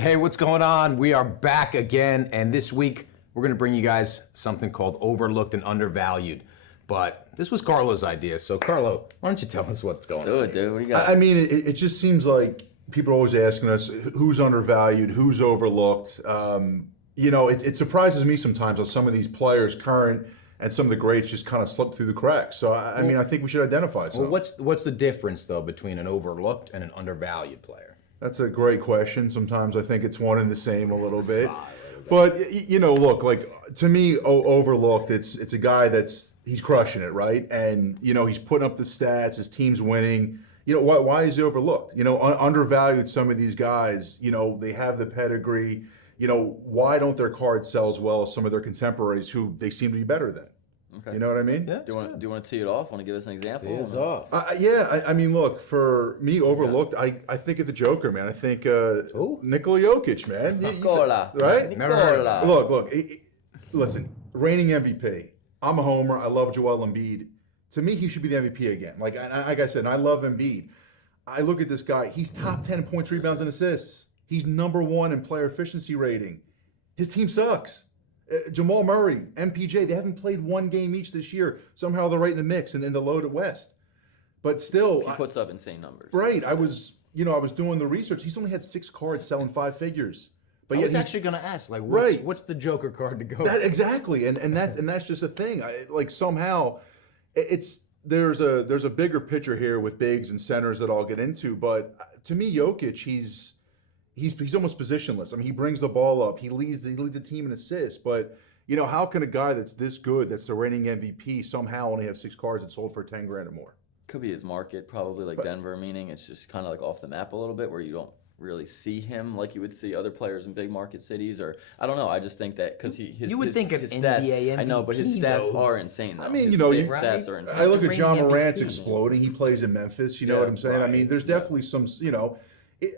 Hey, what's going on? We are back again, and this week we're going to bring you guys something called Overlooked and Undervalued. But this was Carlo's idea, so Carlo, why don't you tell us what's going on? Do it, dude. What do you got? I mean, it just seems like people are always asking us who's undervalued, who's overlooked. It surprises me sometimes how some of these players, current and some of the greats, just kind of slip through the cracks. So, I mean, I think we should identify some. Well, what's the difference, though, between an overlooked and an undervalued player? That's a great question. Sometimes I think it's one and the same a little bit. But, look, like, to me, overlooked, it's a guy he's crushing it, right? And, he's putting up the stats, his team's winning. Why is he overlooked? Undervalued, some of these guys, they have the pedigree. Why don't their cards sell as well as some of their contemporaries who they seem to be better than? Okay. You know what I mean? Yeah, do you want to tee it off? Want to give us an example? Tee us off. I mean, look, for me, overlooked, I think of the Joker, man. I think Nikola Jokic, man. Nikola. Right? Nikola. Look, listen, reigning MVP. I'm a homer. I love Joel Embiid. To me, he should be the MVP again. Like I said, and I love Embiid. I look at this guy. He's top 10 in points, rebounds, and assists. He's number 1 in player efficiency rating. His team sucks. Jamal Murray, MPJ, they haven't played one game each this year. Somehow they're right in the mix and in the loaded West. But still, he puts up insane numbers. Right. I was doing the research. He's only had 6 cards selling 5 figures. But I was actually going to ask, like, what's the Joker card to go? Exactly, and that's just a thing. Somehow, there's a bigger picture here with bigs and centers that I'll get into. But to me, Jokic, he's almost positionless. I mean, he brings the ball up. He leads the team in assists. But, how can a guy that's this good, that's the reigning MVP, somehow only have 6 cards that sold for $10,000 or more? Could be his market, probably like Denver, meaning it's just kind of like off the map a little bit where you don't really see him like you would see other players in big market cities, or I don't know. I just think that because his NBA stats, I know, but his stats are insane. Though. I mean, his stats are insane. I look at John Morant's exploding. He plays in Memphis. You know what I'm saying? Right. I mean, there's definitely some.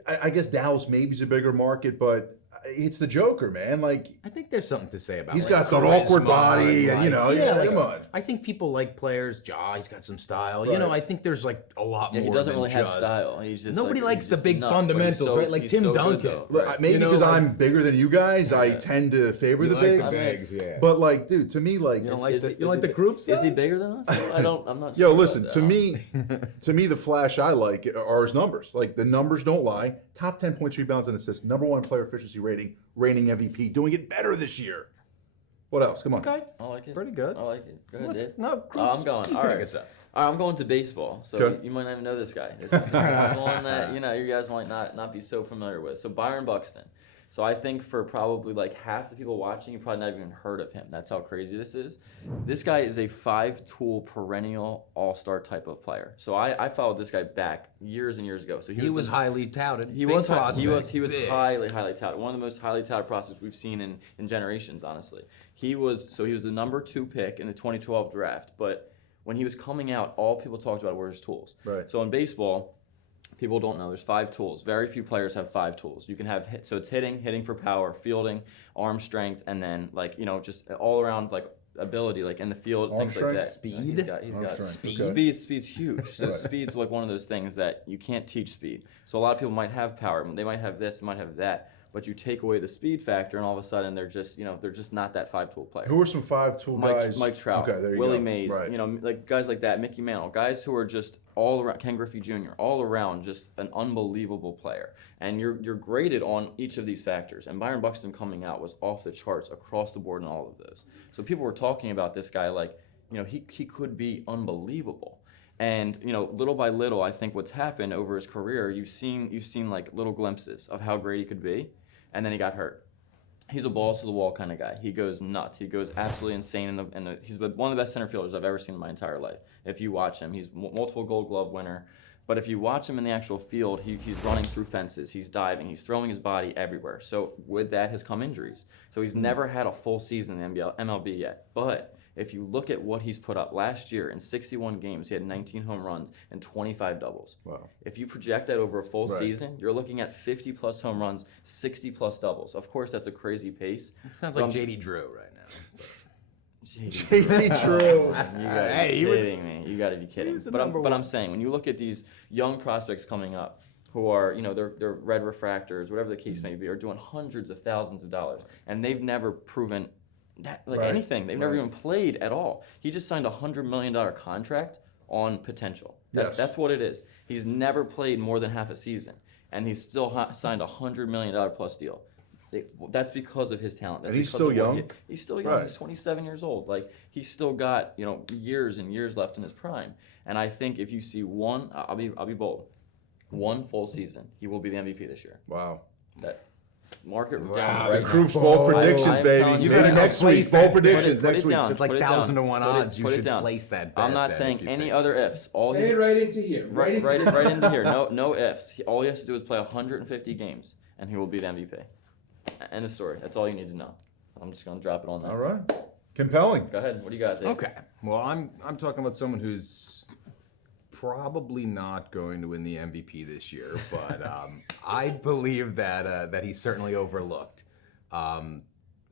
I guess Dallas maybe is a bigger market, but it's the Joker, man. Like, I think there's something to say about. He's got that awkward body, and come on. I think people like players. He's got some style. Right. I think there's like a lot more. He doesn't really have style. He's just nobody likes the big fundamentals, right? Like Tim Duncan. Right. Maybe because I'm bigger than you guys, I tend to favor the bigs. But like, dude, to me, like, you like the groups. Is he bigger than us? I'm not. Yo, listen, to me, the flash I like are his numbers. Like, the numbers don't lie. Top 10 points, rebounds, and assists. Number 1 player efficiency rating. Reigning MVP. Doing it better this year. What else? Come on. Okay. I like it. Pretty good. I like it. Go ahead, Dave. No, I'm going. All right. I'm going to baseball. So you might not even know this guy. This is one that you guys might not be so familiar with. So Byron Buxton. So I think for probably like half the people watching, you probably not even heard of him. That's how crazy this is. This guy is a 5-tool perennial all-star type of player. So I followed this guy back years and years ago. So he was highly touted. He was highly touted. One of the most highly touted prospects we've seen in generations, honestly. He was the number 2 pick in the 2012 draft. But when he was coming out, all people talked about were his tools. Right. So in baseball, people don't know there's 5 tools. Very few players have 5 tools. You can have so it's hitting for power, fielding, arm strength, and then just all around ability, like in the field, arm things strength, like that. Speed. He's got speed. Okay. Speed's huge. So speed's like one of those things that you can't teach speed. So a lot of people might have power. They might have this, might have that. But you take away the speed factor, and all of a sudden they're just not that 5-tool player. Who are some 5-tool guys? Mike Trout, okay, there you Willie go. Mays, right. like guys like that, Mickey Mantle, guys who are just all around. Ken Griffey Jr., all around, just an unbelievable player. And you're graded on each of these factors. And Byron Buxton coming out was off the charts across the board in all of those. So people were talking about this guy like, he could be unbelievable. And little by little, I think what's happened over his career, you've seen like little glimpses of how great he could be. And then he got hurt. He's a balls to the wall kind of guy. He goes nuts. He goes absolutely insane. He's one of the best center fielders I've ever seen in my entire life. If you watch him, he's multiple Gold Glove winner. But if you watch him in the actual field, he's running through fences. He's diving. He's throwing his body everywhere. So with that has come injuries. So he's never had a full season in the MLB yet. But if you look at what he's put up last year in 61 games, he had 19 home runs and 25 doubles. Wow. If you project that over a full season, you're looking at 50-plus home runs, 60-plus doubles. Of course, that's a crazy pace. Sounds like J.D. Drew right now. J.D. Drew. You got to be kidding. But I'm saying, when you look at these young prospects coming up, who are, they're red refractors, whatever the case may be, are doing hundreds of thousands of dollars, and they've never proven that anything. They've never even played at all. He just signed a $100 million contract on potential. That's what it is. He's never played more than half a season, and he's still signed a $100 million plus deal. That's because of his talent. That's and he's still young. He's still young. He's 27 years old. Like, he's still got years and years left in his prime. And I think if you see I'll be bold, one full season, he will be the MVP this year. Wow. That market down right now. Krupa's bold predictions, baby. You Maybe next week. Bold predictions next week. It's like 1,000 to 1 odds. You should place that bet. I'm not saying any other ifs. Say it right into here. Right into here. No ifs. All he has to do is play 150 games, and he will be the MVP. End of story. That's all you need to know. I'm just gonna drop it on that. All right. Compelling. Go ahead. What do you got, Dave? Okay. Well, I'm talking about someone who's probably not going to win the MVP this year, but I believe that he's certainly overlooked, and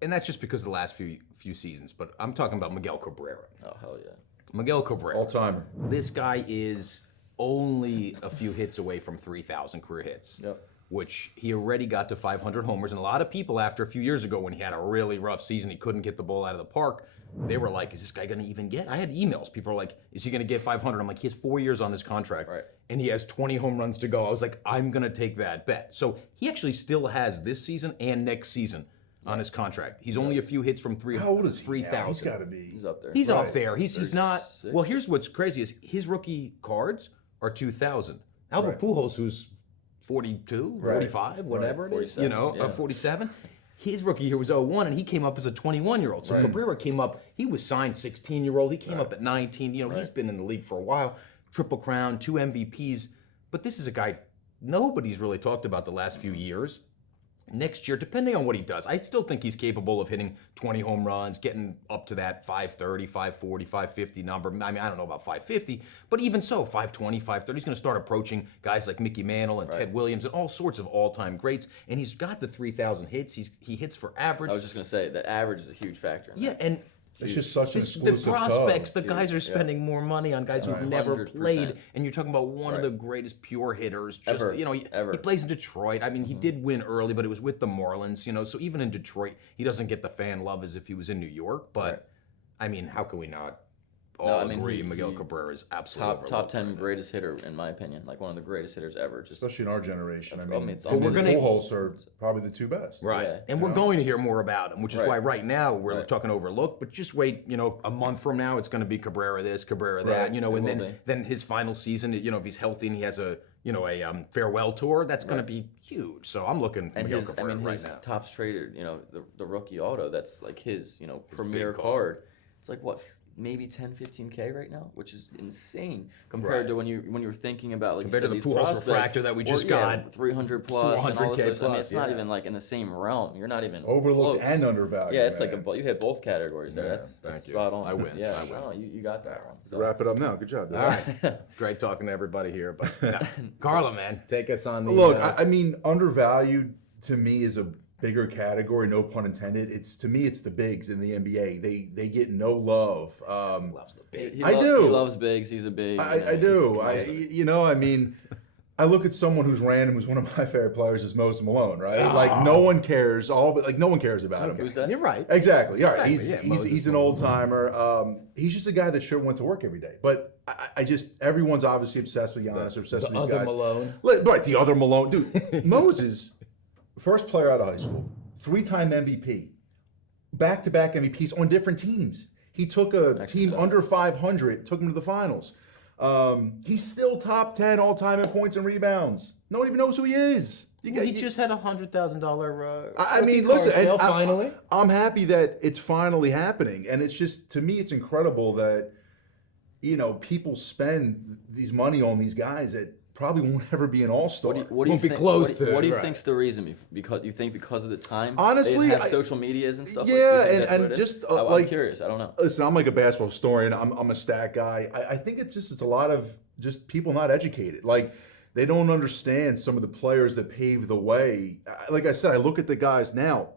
that's just because of the last few seasons. But I'm talking about Miguel Cabrera. Oh, hell yeah. Miguel Cabrera. All-timer. This guy is only a few hits away from 3,000 career hits. Yep. Which he already got to 500 homers. And a lot of people, after a few years ago when he had a really rough season, he couldn't get the ball out of the park, they were like, is this guy going to even get? I had emails. People are like, is he going to get 500? I'm like, he has 4 years on his contract, and he has 20 home runs to go. I was like, I'm going to take that bet. So he actually still has this season and next season on his contract. He's only a few hits from 3,000. How old is he now? He's got to be. He's up there. He's up there. He's not. Well, here's what's crazy is his rookie cards are 2,000. Albert Pujols, who's 42, 45, whatever it is, 47. His rookie year was 01, and he came up as a 21-year-old. So Cabrera came up, he was signed 16-year-old. He came up at 19. He's been in the league for a while. Triple Crown, 2 MVPs. But this is a guy nobody's really talked about the last few years. Next year, depending on what he does, I still think he's capable of hitting 20 home runs, getting up to that 530, 540, 550 number. I mean, I don't know about 550, but even so, 520, 530. He's going to start approaching guys like Mickey Mantle and Ted Williams and all sorts of all-time greats. And he's got the 3,000 hits. He hits for average. I was just going to say, that average is a huge factor. Yeah, and it's just such an the exclusive prospects, club. the guys are spending more money on guys who've never 100%. played, and you're talking about one of the greatest pure hitters. Just Ever. He plays in Detroit. I mean, he did win early, but it was with the Marlins. So even in Detroit, he doesn't get the fan love as if he was in New York. But I mean, how can we not all agree Miguel Cabrera is absolutely top 10 greatest hitter in my opinion, like one of the greatest hitters ever. Just Especially in our generation. I mean, it's we're going to Pujols are probably the 2 best. Right. Yeah. And we're going to hear more about him, which is why right now we're talking overlooked, but just wait, a month from now it's going to be Cabrera this, Cabrera that, and then his final season, if he's healthy and he has a farewell tour, that's going to be huge. So I'm looking and Miguel Cabrera his right now. top traded, the rookie auto, that's like his, premier card. It's like what, maybe 10, 15K right now, which is insane compared to when you were thinking about like compared to the Pujols refractor that we just got 300 plus and all this. plus, I mean, it's not even like in the same realm. You're not even Overlooked close. and undervalued. Yeah, it's man. like you hit both categories there. That's spot on. I win. Yeah, I win. no, you got that one. So. Wrap it up now. Good job, dude. All right. Great talking to everybody here. But Carlo, man, take us on the Look, I mean, undervalued to me is a bigger category, no pun intended. To me, it's the bigs in the NBA. They get no love. loves the big. He loves bigs. He's a big. I do. I mean, I look at someone who's random, who's one of my favorite players, is Malone, right? Oh. Like no one cares. No one cares about him. Who's that? You're right. Exactly. All right. Exactly. He's an old timer. He's just a guy that sure went to work every day. But I just everyone's obviously obsessed with Giannis, obsessed with these guys. Malone. Right. The other Malone, dude. Moses, first player out of high school, 3-time MVP, back-to-back MVPs on different teams. He took a team under 500, took him to the finals. He's still top 10 all-time in points and rebounds. No one even knows who he is. He just had $100,000. I mean, listen, and finally. I'm happy that it's finally happening, and it's just, to me, it's incredible that people spend these money on these guys that probably won't ever be an all-star. What do you think? Close to. What do you think's the reason? Because you think because of the time? Honestly, they have social medias and stuff. Yeah, like, and just I'm curious. I don't know. Listen, I'm like a basketball historian. I'm a stat guy. I think it's a lot of just people not educated. Like they don't understand some of the players that paved the way. Like I said, I look at the guys now.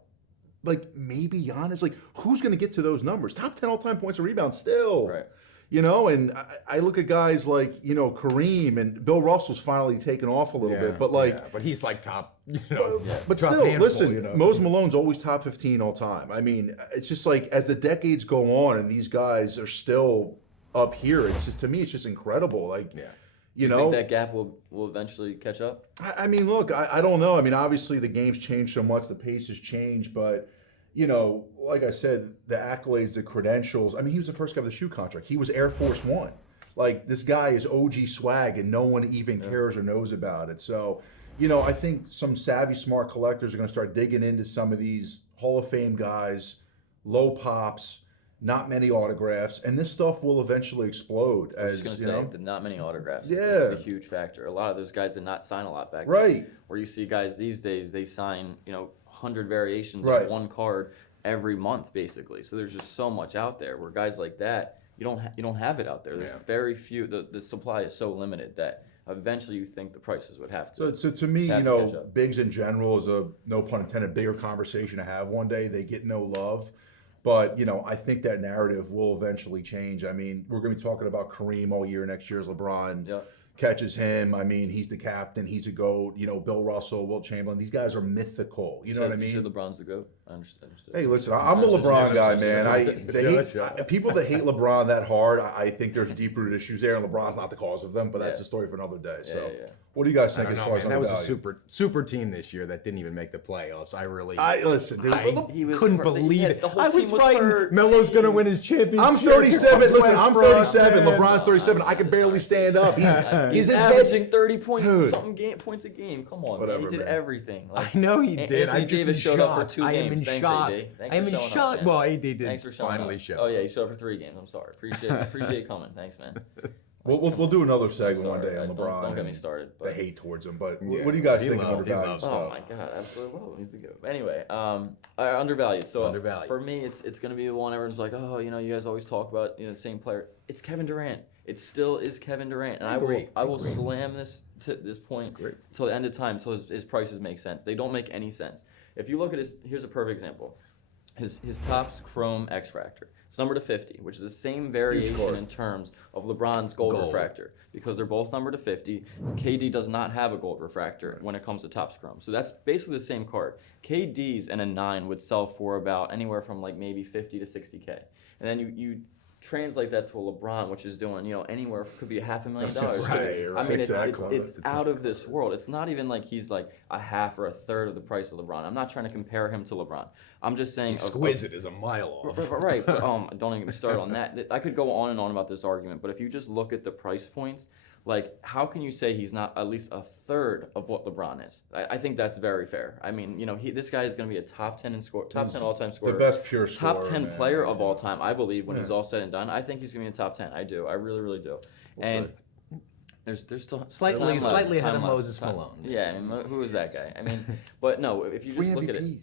Like maybe Giannis. Like who's going to get to those numbers? Top 10 all-time points and rebounds still. Right. And I look at guys like, Kareem and Bill Russell's finally taken off a little bit, but but he's like top, but top still, handful, listen, Mose Malone's always top 15 all time. I mean, it's just like as the decades go on and these guys are still up here, it's just, to me, it's just incredible. Like, you think that gap will eventually catch up? I mean, look, I don't know. I mean, obviously the game's changed so much, the pace has changed, but like I said, the accolades, the credentials. I mean, he was the first guy with a shoe contract. He was Air Force One. Like, this guy is OG swag, and no one even cares or knows about it. So, I think some savvy, smart collectors are going to start digging into some of these Hall of Fame guys, low pops, not many autographs, and this stuff will eventually explode. I was just going to say, the not many autographs is a huge factor. A lot of those guys did not sign a lot back then. Where you see guys these days, they sign, 100 variations of one card every month, basically. So there's just so much out there. Where guys like that, you don't have it out there. There's very few. The supply is so limited that eventually you think the prices would have to. So to me, bigs in general is a, no pun intended, bigger conversation to have one day. They get no love. But, I think that narrative will eventually change. I mean, we're going to be talking about Kareem all year. Next year as LeBron catches him. I mean, he's the captain. He's a GOAT. Bill Russell, Wilt Chamberlain. These guys are mythical. You know what I mean? You said LeBron's the GOAT? I understood. Hey, listen, I'm a LeBron guy, man. People that hate LeBron that hard, I think there's deep-rooted issues there, and LeBron's not the cause of them, but that's a story for another day. So, what do you guys think as far as that was a super team this year that didn't even make the playoffs. Listen, dude, I couldn't believe it. I was fighting. Melo's going to win his championship. I'm 37. Listen, I'm 37. LeBron's 37. I can barely stand up. He's averaging 30 points a game. Come on, whatever, man. He did everything. I know he did. Anthony Davis showed up for 2 games. Thanks, AD. I am in shock. Well, AD did finally show. Oh yeah, he showed up for 3 games. I'm sorry. Appreciate you coming. Thanks, man. We'll do another segment one day on LeBron. Don't get me started. The hate towards him, but what do you guys think of undervalued stuff? Oh my God, absolutely love him. He's the GOAT. Anyway, undervalued. So for me, it's going to be the one everyone's like, oh, you guys always talk about the same player. It's Kevin Durant. It still is Kevin Durant, and I will slam this to this point till the end of time, till his prices make sense. They don't make any sense. If you look at here's a perfect example. His Topps Chrome X Fractor. It's numbered to 50, which is the same variation in terms of LeBron's gold refractor, because they're both numbered to 50. KD does not have a gold refractor when it comes to Topps Chrome. So that's basically the same card. KD's and a 9 would sell for about anywhere from like maybe 50 to 60K. And then you translate that to a LeBron, which is doing, anywhere, could be $500,000. Right. I mean, it's out of this world. It's not even like he's like a half or a third of the price of LeBron. I'm not trying to compare him to LeBron. I'm just saying exquisite is a mile off. Right. But, don't even get me started on that. I could go on and on about this argument, but if you just look at the price points, like, how can you say he's not at least a third of what LeBron is? I think that's very fair. I mean, this guy is going to be a top 10 all-time scorer. The best pure scorer, top 10 player of all time, I believe, when he's all said and done. I think he's going to be in the top 10. I do. I really, really do. And there's still slightly ahead of Moses Malone. Yeah, I mean, who is that guy? I mean, but no, if you just look at it,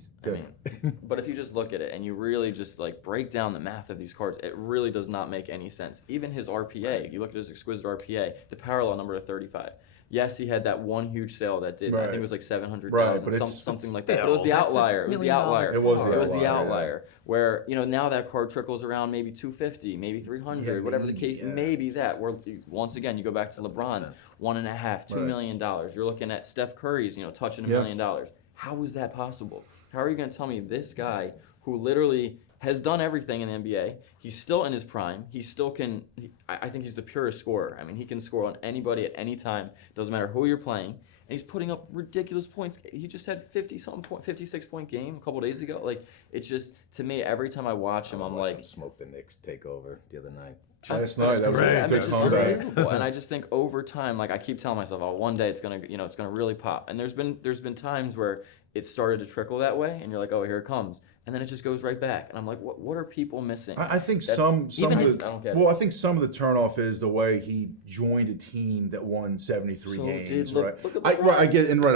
but if you just look at it and you really just like break down the math of these cards, it really does not make any sense. Even his RPA, you look at his exquisite RPA, the parallel number to 35. Yes, he had that one huge sale that did. I think it was like 700,000, something like that. But it was the outlier. It was the outlier. It was the outlier. Where now that card trickles around maybe 250, maybe 300, whatever the case. Maybe that. Where once again you go back to LeBron's $1.5, $2 million. You're looking at Steph Curry's touching $1 million. How is that possible? How are you going to tell me this guy who literally has done everything in the NBA. He's still in his prime. He still can. I think he's the purest scorer. I mean, he can score on anybody at any time. Doesn't matter who you're playing. And he's putting up ridiculous points. He just had 56-point game a couple days ago. Like, it's just, to me, every time I watch him, I'm like, smoke the Knicks take over the other night. Last night, that was a good comeback. And I just think over time, like I keep telling myself, oh, one day it's gonna really pop. And there's been times where it started to trickle that way, and you're like, oh, here it comes, and then it just goes right back, and I'm like, what are people missing? I think some of the turnoff is the way he joined a team that won 73 games. I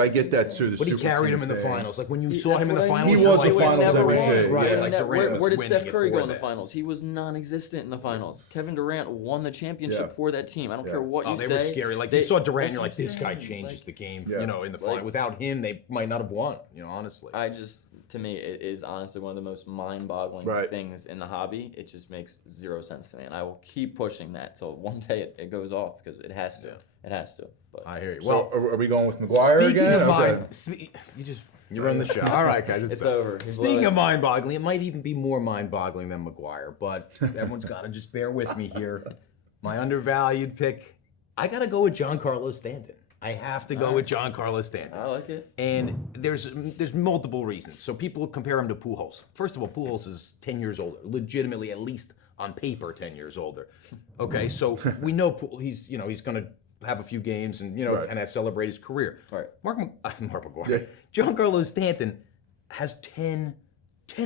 get that too. But he carried him in the finals. Like when you saw him in the finals, he was the finals MVP. Right? Like Durant was where did winning Steph Curry go in the that. finals? He was non-existent in the finals. Kevin Durant won the championship for that team. I don't care what you say. They were scary. Like you saw Durant, you're like, this guy changes the game. In the final. Without him, they might not have won. Honestly. To me, it is honestly one of the most mind-boggling things in the hobby. It just makes zero sense to me, and I will keep pushing that till one day it goes off because it has to. It has to. But I hear you. So are we going with McGuire again? You run the show. All right, guys. It's over. Speaking of mind-boggling, it might even be more mind-boggling than McGuire, but everyone's got to just bear with me here. My undervalued pick, I got to go with Giancarlo Stanton. I have to go with Giancarlo Stanton. I like it. And there's multiple reasons. So people compare him to Pujols. First of all, Pujols is 10 years older, legitimately, at least on paper, 10 years older. Okay, so we know he's going to have a few games and kind of celebrate his career. Right. Mark McGuire. Giancarlo Stanton has 10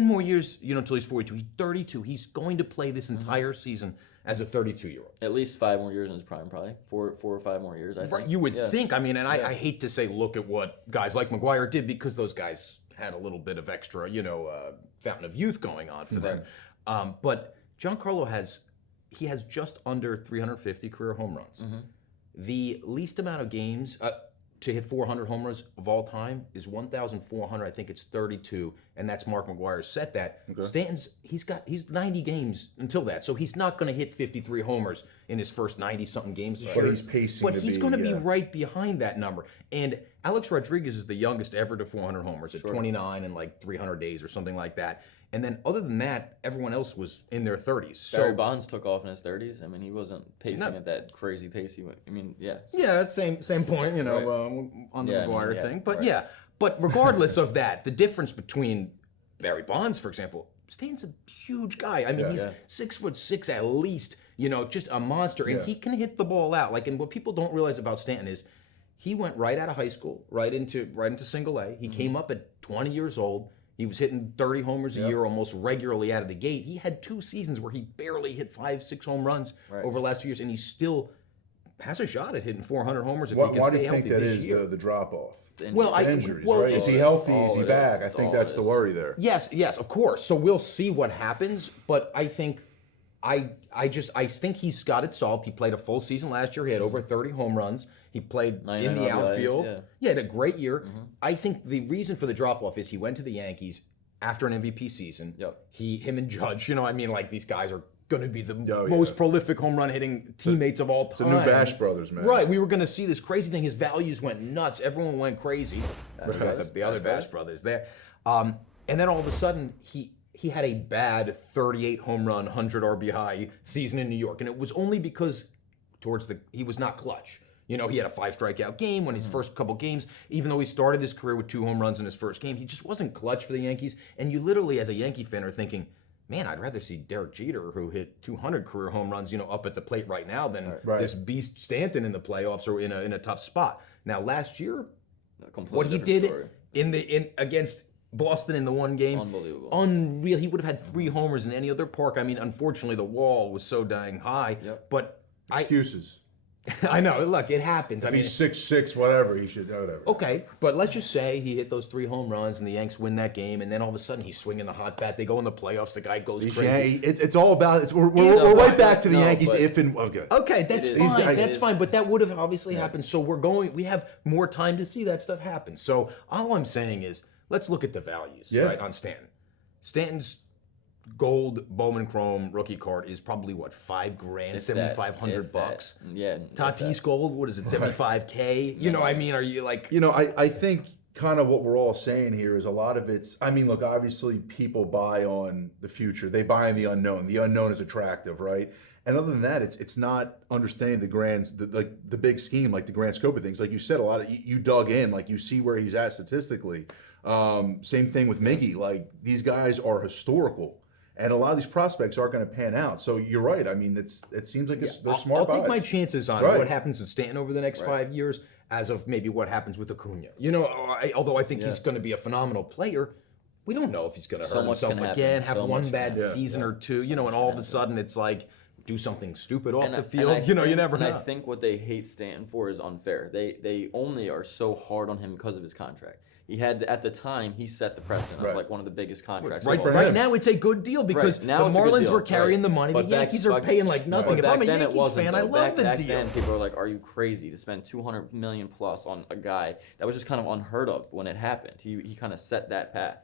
more years, until he's 42. He's 32. He's going to play this entire season as a 32-year-old. At least 5 more years in his prime, probably. 4 or 5 more years, I think. Right, you would think. I mean, and I hate to say look at what guys like McGuire did because those guys had a little bit of extra, fountain of youth going on for them. But Giancarlo has just under 350 career home runs. The least amount of games to hit 400 home runs of all time is 1,400. I think it's 32, and that's Mark McGuire set that. Okay. Stanton's he's 90 games until that, so he's not going to hit 53 homers in his first 90-something games this year. But he's pacing. But he's going to be right behind that number. And Alex Rodriguez is the youngest ever to 400 homers at 29 and like 300 days or something like that. And then other than that, everyone else was in their 30s. Barry Bonds took off in his 30s. I mean, he wasn't pacing at that crazy pace he went. I mean, yeah. Yeah, that's same point, on the McGuire thing. But but regardless of that, the difference between Barry Bonds, for example, Stanton's a huge guy. I mean, he's 6'6" at least, just a monster. And he can hit the ball out. And what people don't realize about Stanton is he went right out of high school, right into single A. He came up at 20 years old. He was hitting 30 homers a year almost regularly out of the gate. He had 2 seasons where he barely hit 5-6 home runs over the last 2 years, and he still has a shot at hitting 400 homers if he can stay healthy this year. Why do you think that is the drop-off? Injuries, right? Is he healthy? Is he back? I think that's the worry there. Yes, of course. So we'll see what happens, but I think I think he's got it solved. He played a full season last year. He had over 30 home runs. He played in the outfield. He had a great year. I think the reason for the drop-off is he went to the Yankees after an MVP season. Him and Judge, these guys are going to be the most prolific home run hitting teammates of all time. It's the new Bash Brothers, man. Right. We were going to see this crazy thing. His values went nuts. Everyone went crazy. The other Bash Brothers there. And then all of a sudden, he had a bad 38 home run, 100 RBI season in New York. And it was only because he was not clutch. He had a 5 strikeout game when his first couple games, even though he started his career with 2 home runs in his first game, he just wasn't clutch for the Yankees. And you literally, as a Yankee fan, are thinking, man, I'd rather see Derek Jeter, who hit 200 career home runs, up at the plate right now than this beast Stanton in the playoffs or in a tough spot. Now, last year, what he did against Boston in the one game, unreal. He would have had 3 homers in any other park. I mean, unfortunately, the wall was so dang high. But excuses. I know. Look, it happens. If he's 6'6", whatever, he should whatever. Okay, but let's just say he hit those 3 home runs and the Yanks win that game, and then all of a sudden he's swinging the hot bat. They go in the playoffs. The guy goes crazy. It's all about. We're right back to the Yankees. Okay, that's fine. That's fine. But that would have obviously happened. So we have more time to see that stuff happen. So all I'm saying is, let's look at the values right on Stanton. Stanton's gold Bowman Chrome rookie card is probably what, $5,000, $7,500. Yeah. Tatis gold, what is it, $75K? I mean, are you like? I think kind of what we're all saying here is a lot of it's. I mean, look, obviously people buy on the future. They buy on the unknown. The unknown is attractive, right? And other than that, it's not understanding the big scheme, like the grand scope of things. Like you said, a lot of you dug in, like you see where he's at statistically. Same thing with Miggy. Like these guys are historical. And a lot of these prospects aren't going to pan out. So you're right. I mean, it seems like they're smart buys. I'll take my chances on what happens with Stanton over the next 5 years as of maybe what happens with Acuna. Although I think he's going to be a phenomenal player, we don't know if he's going to hurt himself again, have one bad season or two, and all of a sudden it's like, do something stupid off the field. You never know. I think what they hate Stanton for is unfair. They only are so hard on him because of his contract. He had, at the time, he set the precedent of like one of the biggest contracts. Right now, it's a good deal because the Marlins were carrying the money. The Yankees are paying like nothing. If I'm a Yankees fan, I love the deal. Back then, people were like, "Are you crazy to spend $200 million plus on a guy?" That was just kind of unheard of when it happened. He kind of set that path.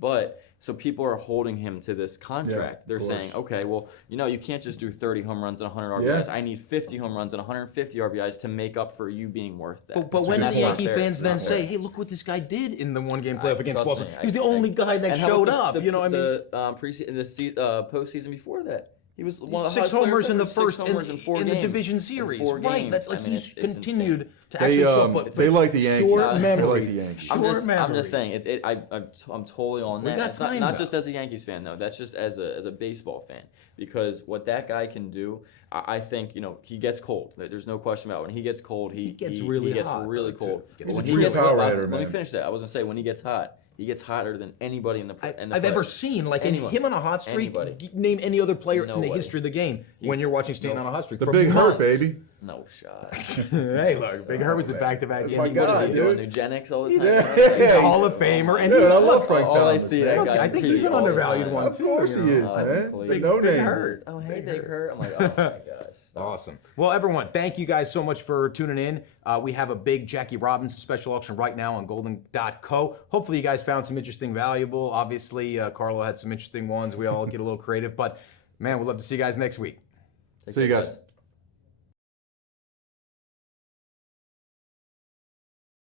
But so people are holding him to this contract. They're saying, okay, well, you can't just do 30 home runs and 100 RBIs. Yeah. I need 50 home runs and 150 RBIs to make up for you being worth that. But when do the That's not Yankee fair. fans It's then not say, fair. hey, look what this guy did in the one-game playoff against Trust Boston? me, He was the only guy that And how showed about up. You know what I mean? The postseason before that. He was one of the 6 hottest players homers in ever, the 6 first homers in 4 in the games. division series. In 4 Right. games. That's like I mean, he's it's continued insane. to actually show up. But They like the Yankees. Short They memories. like the Yankees. Short I'm memories. just saying I'm totally on We that. got It's time, not though. just as a Yankees fan though. That's just as a baseball fan, because what that guy can do, I think he gets cold. There's no question about it. When he gets cold, he gets really gets hot, really though, too. cold. He's But a when true gets- power let hitter, me man. finish that. I was gonna say when he gets hot, he gets hotter than anybody in the. I've ever seen. Like Anyone. him on a hot streak. Anybody. Name any other player in the Nobody. history of the game when you're watching Stanton on a hot streak. The For Big Hurt, months. baby. No shot. Hey, look, Big Hurt was the back-to-back. That's game. my What guy, is he He's doing? doing eugenics all the time. He's a Hall of Famer, and Dude, he's I love Frank all I Thomas. see man. that Look, guy I think he's an all the undervalued time. one Of too. course you he know. is, Oh, man. please. The no Big name. Hurt. Oh, hey, Big Hurt. I'm like, oh my gosh. Awesome. Well, everyone, thank you guys so much for tuning in. We have a big Jackie Robinson special auction right now on Goldin.co. Hopefully you guys found some interesting, valuable. Obviously, Carlo had some interesting ones. We all get a little creative. But, man, we'd love to see you guys next week. See you guys.